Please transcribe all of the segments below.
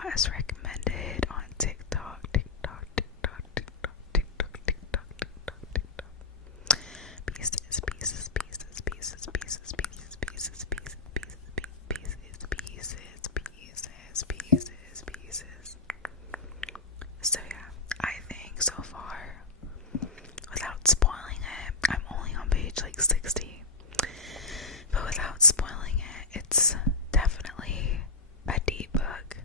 saw as recommended on TikTok. Pieces, pieces, pieces, pieces, pieces, pieces, pieces, pieces, pieces. So yeah, I think so far, without spoiling it, I'm only on page like 60, but without spoiling it, it's definitely a deep book,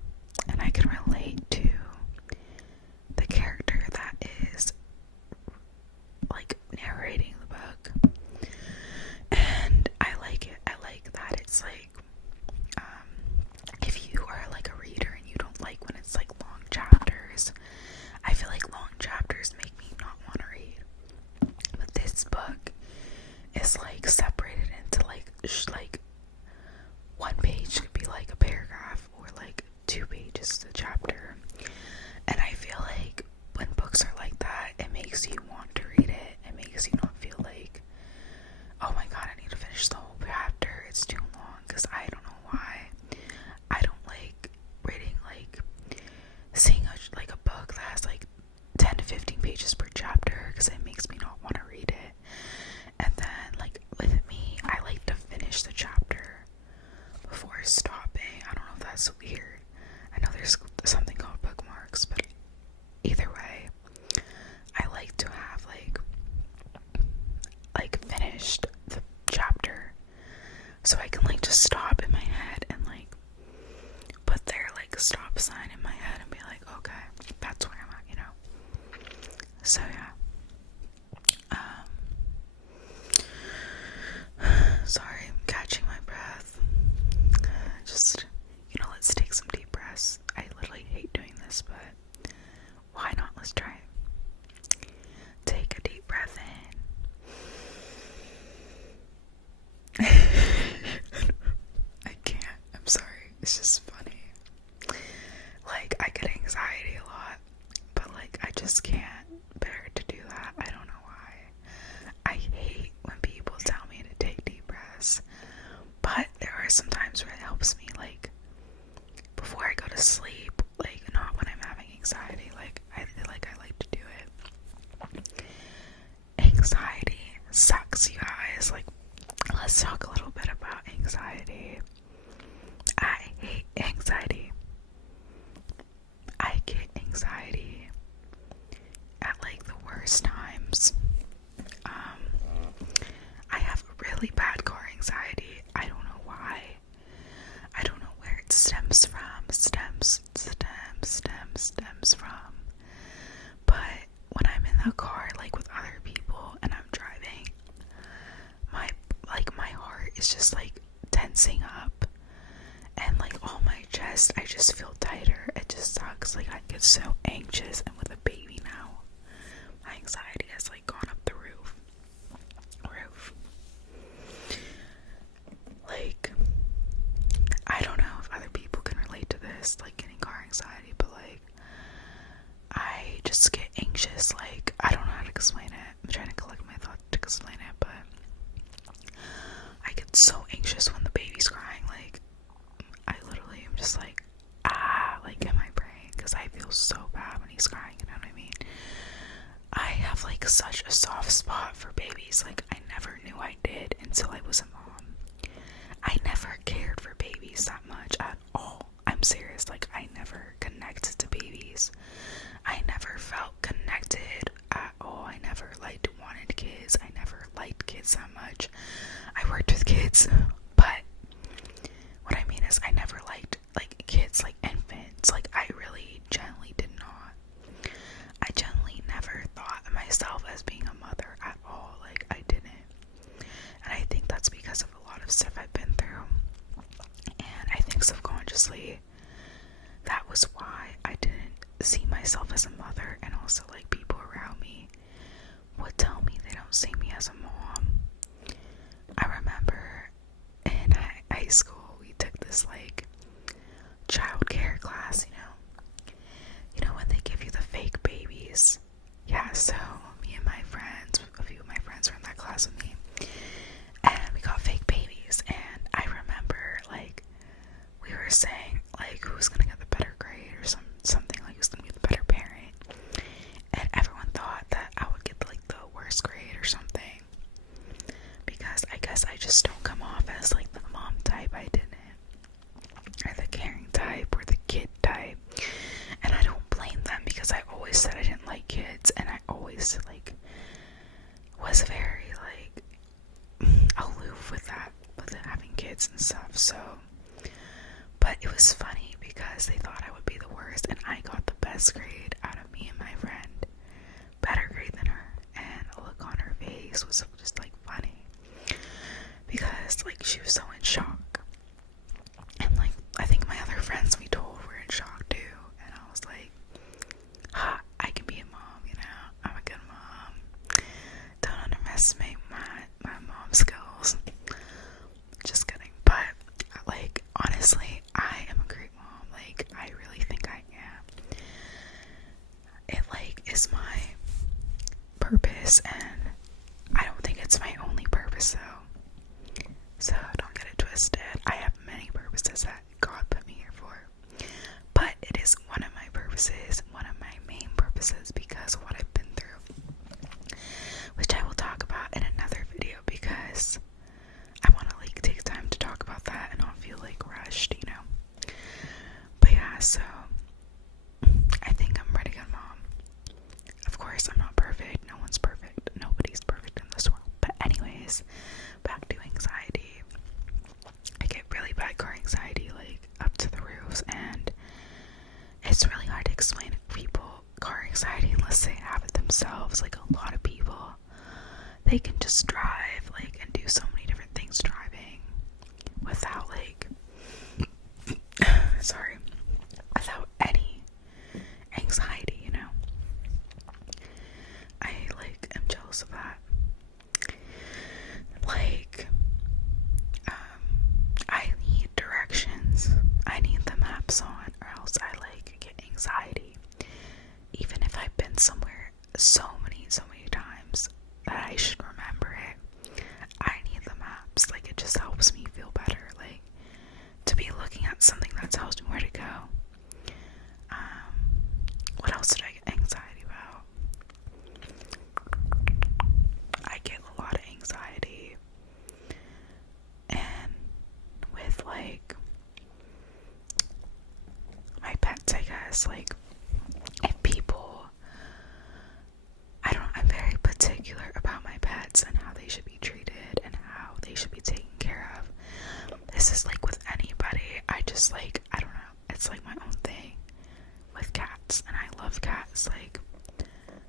and I can relate to the character that is like narrating the book, and I like it. I like that it's like, if you are like a reader and you don't like when it's like long chapters, I feel like long chapters make me not want to read. But this book is like separated into like one page could be like a paragraph, or like 2 pages a chapter. And I feel like when books are like that, it makes you want to read it. It makes you not feel like, oh my god, I need to finish the whole chapter, it's too long. Because I don't know why I don't like reading, like seeing like a book that has like 10 to 15 pages per chapter, because it makes me not want to read it. And then like with me, I like to finish the chapter before stopping. I don't know if that's weird. I know there's something called bookmarks, but either way, I like to have like finished the chapter, so I can like just stop in my head and like put their like stop sign in my head and be like, okay, that's where I'm at, you know. So yeah. Sorry, I'm catching my breath. Just, let's take some deep breaths. I literally hate doing this, but why not? Let's try it. Take a deep breath in. I can't. I'm sorry. It's just funny. Like, I get anxiety a lot, but like, I just can't bear to do that. I don't know why. I hate when people tell me to take deep breaths, but there are some times where it helps me, like before I go to sleep, like not when I'm having anxiety. Like I like to do it. Anxiety sucks, you guys. Like, let's talk a little bit about anxiety. I hate anxiety. I get anxiety at like the worst times. I have really bad car anxiety. I don't know why. I don't know where it stems from. Stems from. But when I'm in the car, like with other people and I'm driving, my heart is just like tensing up, and like all my chest, I just feel tighter. It just sucks. Like I get so anxious, and with a baby now, my anxiety has like gone up the roof. Like, I don't know if other people can relate to this, like getting car anxiety, but like I just get anxious. Like, I don't know how to explain it. I'm trying to collect my thoughts to explain it, but I get so anxious when the baby's crying. Like, I literally am just like, like in my brain, because I feel so bad when he's crying, you know what I mean? I have like such a soft spot for babies. Like, I never knew I did until I was a mom. I never cared for babies that much at all. I'm serious. Like, I never connected to babies. I never felt connected at all. I never wanted kids. I never liked kids that much. I worked with kids, but what I mean is I never liked like kids, like infants. Like, I really genuinely did not. I genuinely never thought of myself as being a mother at all. Like, I didn't. And I think that's because of a lot of stuff I've been through. And I think subconsciously that was why I didn't see myself as a mother. And also, like, people around me would tell me they don't see me as a mom. I remember in high school we took this like childcare class, you know when they give you the fake babies. Yeah, so me and my friends, a few of my friends were in that class with me, and we got fake babies. And I remember like we were saying like who's gonna get the better grade, was very like aloof with that, with having kids and stuff. So, but it was funny because they thought I would be the worst, and I got the best grade out of me and my friend, better grade than her, and a look on her face was just like funny because like she was so in shock, and like I think my other friends we told were in shock too, and I was like, ha, I can be a mom, you know, I'm a good mom. Don't underestimate my mom skills. Just kidding. But like honestly, I am a great mom. Like I really think I am. It like is my purpose, and I don't think it's my only purpose though. So don't get it twisted. I have many purposes that God put me here for. But it is one of my purposes, one of my main purposes, because of what I've been through, which I will talk about in another video because I want to like take time to talk about that and not feel like rushed, you know. But yeah, so I think I'm a pretty good mom. Of course, I'm not perfect. No one's perfect. Nobody's perfect in this world. But anyways, back to anxiety. I get really bad car anxiety, like up to the roofs, and it's really hard to explain to people car anxiety unless they have it themselves. Like a lot of people, they can just drive, like, and do so many different things driving without like sorry, without any anxiety, you know. I like am jealous of that. Like I need directions, I need the maps on, or else I like get anxiety, even if I've been somewhere so many times that I should remember it. I need the maps. Like it just helps me feel better, like to be looking at something that tells me where to go. What else did I get anxiety about? I get a lot of anxiety and with like my pets, I guess. Like if people, I'm very particular about my pets and how they should be treated and how they should be taken care of. This is like with anybody. I just like, I don't know, it's like my own thing with cats, and I love cats. Like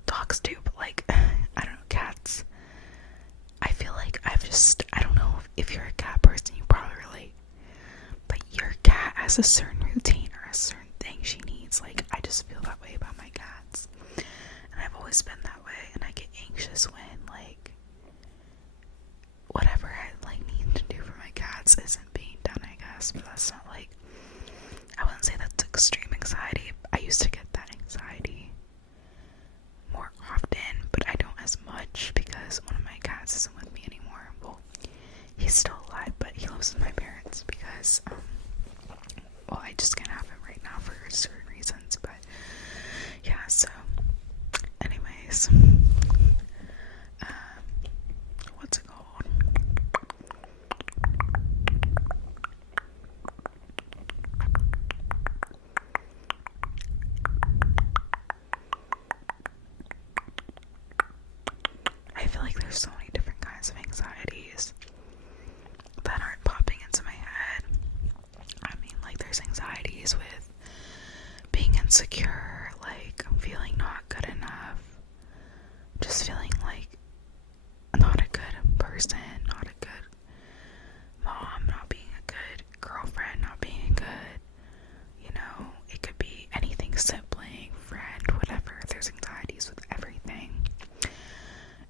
dogs too, but like I don't know, cats, I feel like I don't know if you're a cat person, you probably relate, but your cat has a certain routine or a certain thing she needs. Like I just feel that way about my cats, and I've always been that way, and I get anxious when like whatever I like need to do for my cats isn't being done, I guess. But that's not like, I wouldn't say that's extreme anxiety. I used to get that anxiety more often, but I don't as much because one of my cats isn't with me anymore. Well, he's still alive, but he lives with my parents because well, I just can't have him right now for certain reasons. But yeah, so anyways, what's it called? I feel like there's so many different kinds of anxieties that aren't popping into my head. I mean, like there's anxieties with being insecure, like feeling not good enough, just feeling like not a good person, not a good mom, not being a good girlfriend, not being good, you know, it could be anything, sibling, friend, whatever. There's anxieties with everything.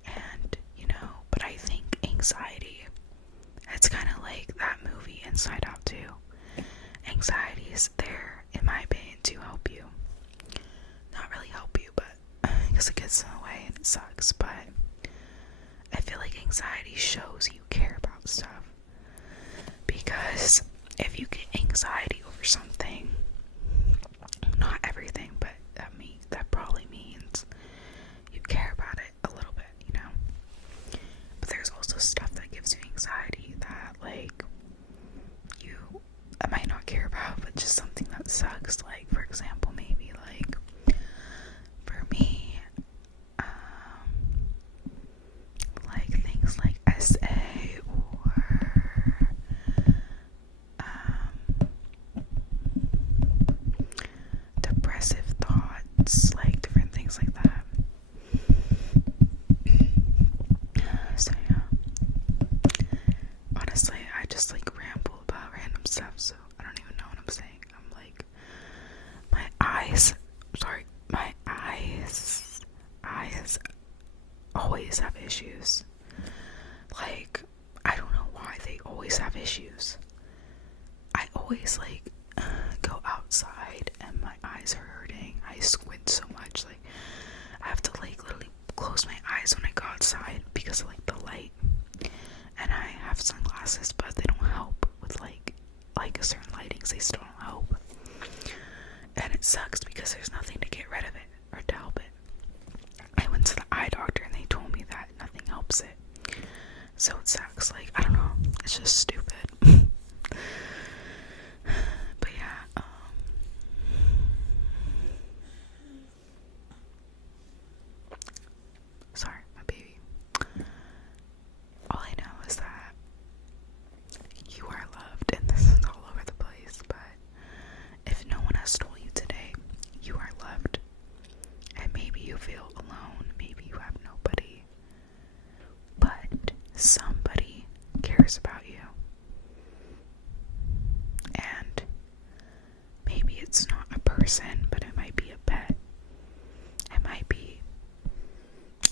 And, you know, but I think anxiety, it's kind of like that movie Inside Out too. Anxiety is there, in my opinion, to help you. Not really help you, but because it gets in the way and it sucks, but I feel like anxiety shows you care about stuff. Because if you get anxiety over something, not everything, but that probably means you care about it a little bit, you know. But there's also stuff that gives you anxiety that like I might not care about, but just something that sucks. Like for example, maybe like for me, issues. Like, I don't know why they always have issues. I always, like, go outside and my eyes are hurting. I squint so much, like, I have to, like, literally close my eyes when I go outside because of, like, the light. And I have sunglasses, but they don't help with, like certain lightings, they still don't help. And it sucks because there's nothing to get rid of it or to help it. I went to the eye doctor and they told me that nothing helps it. So it sucks. Like, I don't know. It's just stupid. But yeah, sorry, my baby. All I know is that you are loved, and this is all over the place, but if no one has told you today, you are loved. And maybe you feel alone, maybe you have nobody, but somebody cares about you. And maybe it's not a person, but it might be a pet. It might be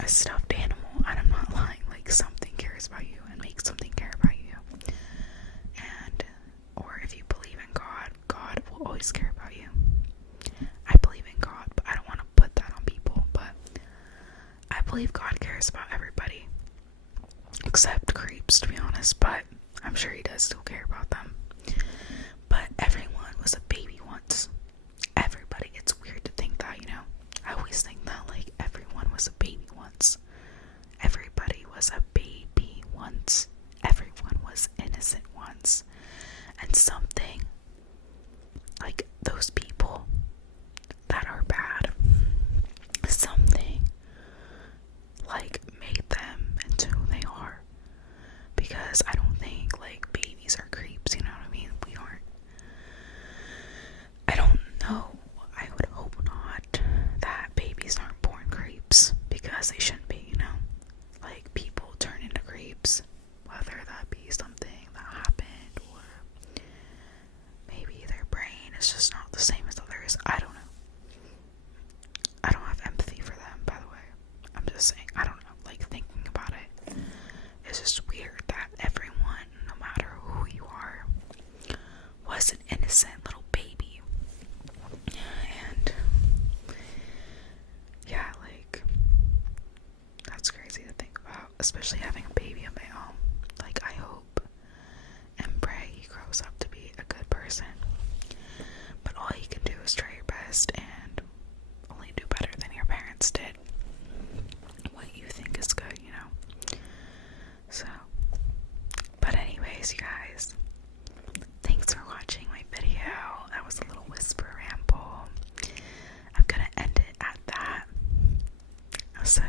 a stuffed animal, and I'm not lying. Like, something cares about you and makes something care about you. And, or if you believe in God, God will always care about you. I believe in God, but I don't want to put that on people, but I believe God cares about everybody. Except creeps, to be honest, but I'm sure he does still care about them. But everyone was a baby once. Everybody. It's weird to think that, you know? I always think that, like, everyone was a baby once. Everybody was a baby once. Everyone was innocent once. And something, like, those people that are bad, something, like, made them into who they are. Because I don't think, like, babies are creeps, you know what I mean? We aren't. I don't know. I would hope not that babies aren't born creeps, because they shouldn't be, you know? Like, people turn into creeps, whether that be something that happened, or maybe their brain is just not the same as others. I don't know. I don't have empathy for them, by the way. I'm just saying, I don't know. Like, thinking about it, it's just weird that everyone, no matter who you are, was an innocent little baby. And yeah, like, that's crazy to think about, especially having a baby of my own. Like, I hope and pray he grows up to be a good person. But all you can do is try your best and only do better than your parents did. What you think is good, you know? So, but anyways, you guys, thanks for watching my video. That was a little whisper ramble. I'm gonna end it at that. So